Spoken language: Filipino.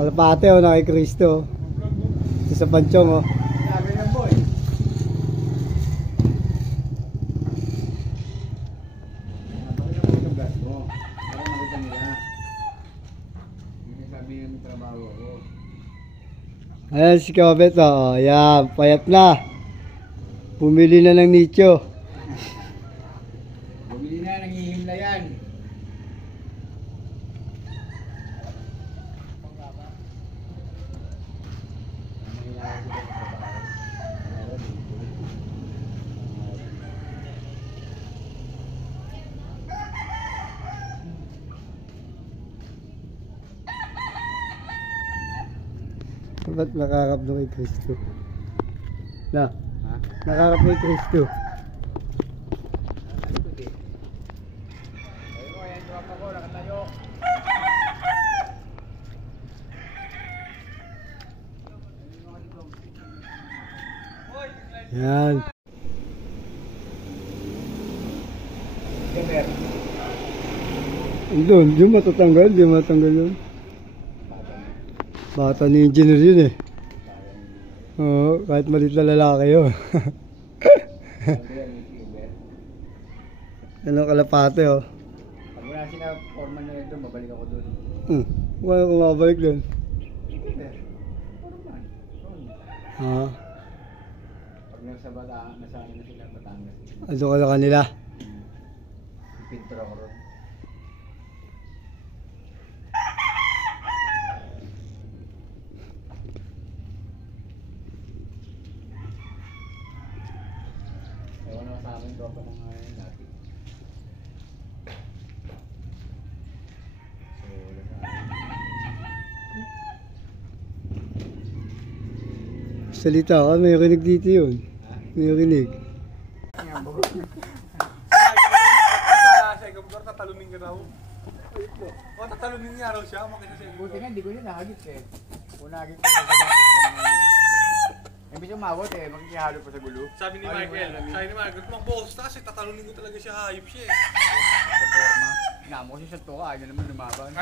Kalapate o, na kay Cristo. Sa Panchong o. Sabi ng boy. Napakita mo itong gas mo. Para makita nila. Hindi sabi yung trabaho ko. Ayan si Kabet o. Ayan, payat na. Bumili na ng nicho. Bumili na, nangihimla yan. Ba't nakakap na kay Cristo? Na? Ha? Nakakap na kay Cristo. Ayun mo, yan, tropa ko, nakatayo. Yan. Gamer. Doon, yung matatanggal, di matanggal yun. Bata ni engineer yun eh. Oo, kahit malit na lalaki yun. Ano kalapate oh. Pag wala sila foreman na doon, babalik ako doon. Kaya kung mabalik doon. Gamer. Foreman. Ha? Pag nasa Batangas, nasahin na sila Batangas. Ano ka na kanila? Ipintro ako ron. Ewan na sa amin, tropa ng ngayon natin. So, wala na. Salita ka, may rinig dito yun. May rinig. Sa Ecuador, tatalunin ka raw. O, tatalunin nga raw siya, makita sa Buti Ecuador. nga, hindi ko yun nahagit eh. Kung nahagit ko sa ganyan. Imbis umawat eh, makikihalo pa sa gulo. Sabi ni Michael, magbuhos na kasi tatalunin ko talaga siya, hayop siya eh. Sa forma. Inamo ko siya sa tuka, ayaw naman lumaban.